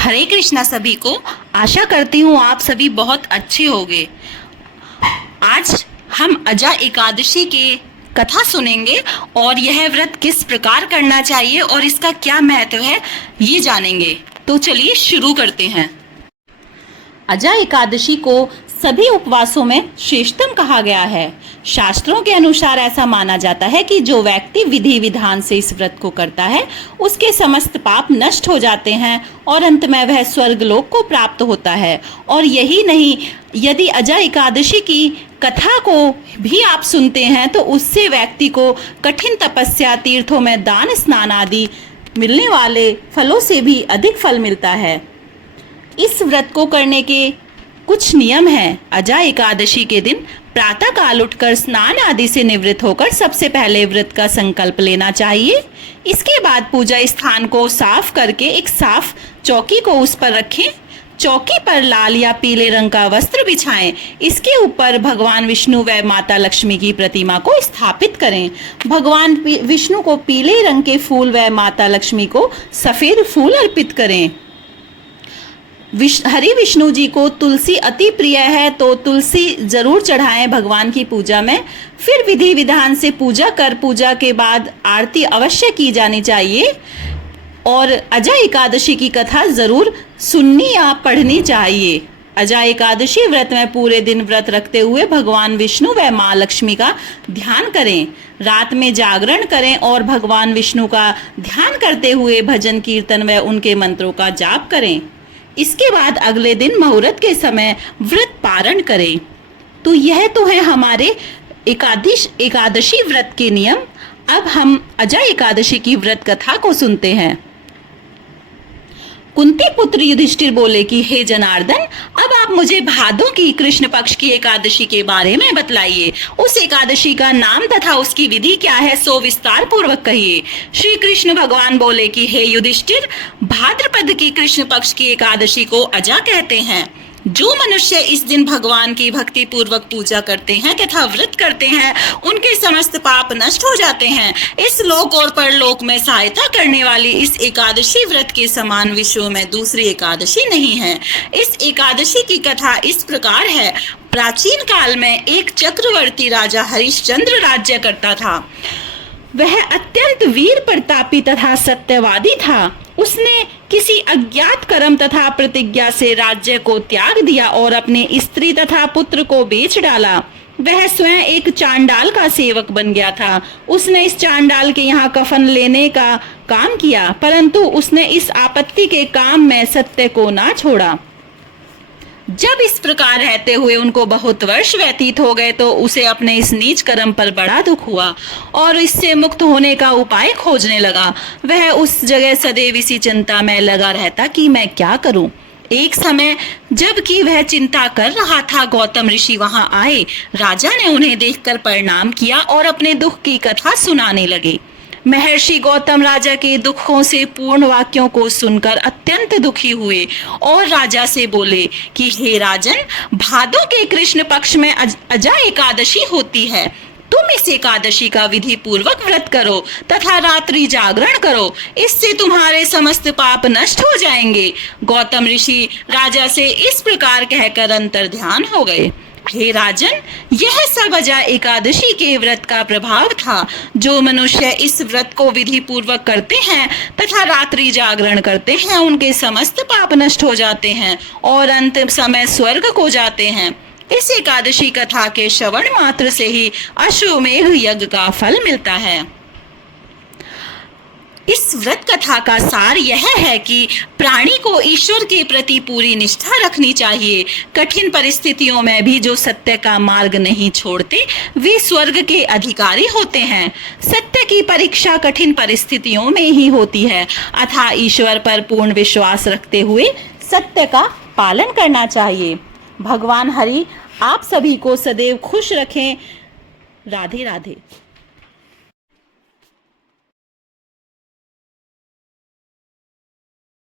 हरे कृष्णा सभी को। आशा करती हूँ आप सभी बहुत अच्छे होंगे। आज हम अजा एकादशी के कथा सुनेंगे और यह व्रत किस प्रकार करना चाहिए और इसका क्या महत्व है ये जानेंगे। तो चलिए शुरू करते हैं। अजा एकादशी को सभी उपवासों में श्रेष्ठतम कहा गया है। शास्त्रों के अनुसार ऐसा माना जाता है कि जो व्यक्ति विधि विधान से इस व्रत को करता है उसके समस्त पाप नष्ट हो जाते हैं और अंत में वह स्वर्ग लोक को प्राप्त होता है। और यही नहीं, यदि अजा एकादशी की कथा को भी आप सुनते हैं तो उससे व्यक्ति को कठिन तपस्या, तीर्थों में दान, स्नान आदि मिलने वाले फलों से भी अधिक फल मिलता है। इस व्रत को करने के कुछ नियम हैं। अजा एकादशी के दिन प्रातः काल उठकर स्नान आदि से निवृत्त होकर सबसे पहले व्रत का संकल्प लेना चाहिए। इसके बाद पूजा स्थान को साफ करके एक साफ चौकी को उस पर रखें। चौकी पर लाल या पीले रंग का वस्त्र बिछाएं। इसके ऊपर भगवान विष्णु व माता लक्ष्मी की प्रतिमा को स्थापित करें। भगवान विष्णु को पीले रंग के फूल व माता लक्ष्मी को सफेद फूल अर्पित करें। हरि विष्णु जी को तुलसी अति प्रिय है तो तुलसी जरूर चढ़ाएं भगवान की पूजा में। फिर विधि विधान से पूजा कर पूजा के बाद आरती अवश्य की जानी चाहिए और अजा एकादशी की कथा जरूर सुननी या पढ़नी चाहिए। अजा एकादशी व्रत में पूरे दिन व्रत रखते हुए भगवान विष्णु व माँ लक्ष्मी का ध्यान करें। रात में जागरण करें और भगवान विष्णु का ध्यान करते हुए भजन कीर्तन व उनके मंत्रों का जाप करें। इसके बाद अगले दिन मुहूर्त के समय व्रत पारण करें। तो यह तो है हमारे एकादशी व्रत के नियम। अब हम अजा एकादशी की व्रत कथा को सुनते हैं। कुंती पुत्र युधिष्ठिर बोले कि हे जनार्दन, अब आप मुझे भादों की कृष्ण पक्ष की एकादशी के बारे में बतलाइए। उस एकादशी का नाम तथा उसकी विधि क्या है सो विस्तार पूर्वक कहिए। श्री कृष्ण भगवान बोले कि हे युधिष्ठिर, भाद्रपद की कृष्ण पक्ष की एकादशी को अजा कहते हैं। जो मनुष्य इस दिन भगवान की भक्ति पूर्वक पूजा करते हैं तथा व्रत करते हैं उनके समस्त पाप नष्ट हो जाते हैं। इस लोक और परलोक में सहायता करने वाली इस एकादशी व्रत के समान विश्व में दूसरी एकादशी नहीं है। इस एकादशी की कथा इस प्रकार है। प्राचीन काल में एक चक्रवर्ती राजा हरिश्चंद्र राज्य करता था। वह अत्यंत वीर प्रतापी तथा सत्यवादी था। उसने किसी अज्ञात कर्म तथा प्रतिज्ञा से राज्य को त्याग दिया और अपने स्त्री तथा पुत्र को बेच डाला। वह स्वयं एक चांडाल का सेवक बन गया था। उसने इस चांडाल के यहाँ कफन लेने का काम किया, परंतु उसने इस आपत्ति के काम में सत्य को ना छोड़ा। जब इस प्रकार रहते हुए उनको बहुत वर्ष व्यतीत हो गए तो उसे अपने इस नीच कर्म पर बड़ा दुख हुआ और इससे मुक्त होने का उपाय खोजने लगा। वह उस जगह सदैव इसी चिंता में लगा रहता कि मैं क्या करूं। एक समय जबकि वह चिंता कर रहा था, गौतम ऋषि वहां आए। राजा ने उन्हें देखकर प्रणाम किया और अपने दुख की कथा सुनाने लगे। महर्षि गौतम राजा के दुखों से पूर्ण वाक्यों को सुनकर अत्यंत दुखी हुए और राजा से बोले कि हे राजन, भादों के कृष्ण पक्ष में अजा एकादशी होती है। तुम इस एकादशी का विधि पूर्वक व्रत करो तथा रात्रि जागरण करो। इससे तुम्हारे समस्त पाप नष्ट हो जाएंगे। गौतम ऋषि राजा से इस प्रकार कहकर अंतर्ध्यान हो गए। हे राजन, यह सब अजा एकादशी के व्रत का प्रभाव था। जो मनुष्य इस व्रत को विधि पूर्वक करते हैं तथा रात्रि जागरण करते हैं उनके समस्त पाप नष्ट हो जाते हैं और अंत समय स्वर्ग को जाते हैं। इस एकादशी कथा के श्रवण मात्र से ही अश्वमेध यज्ञ का फल मिलता है। इस व्रत कथा का सार यह है कि प्राणी को ईश्वर के प्रति पूरी निष्ठा रखनी चाहिए। कठिन परिस्थितियों में भी जो सत्य का मार्ग नहीं छोड़ते वे स्वर्ग के अधिकारी होते हैं। सत्य की परीक्षा कठिन परिस्थितियों में ही होती है। अतः ईश्वर पर पूर्ण विश्वास रखते हुए सत्य का पालन करना चाहिए। भगवान हरि आप सभी को सदैव खुश रखें। राधे राधे।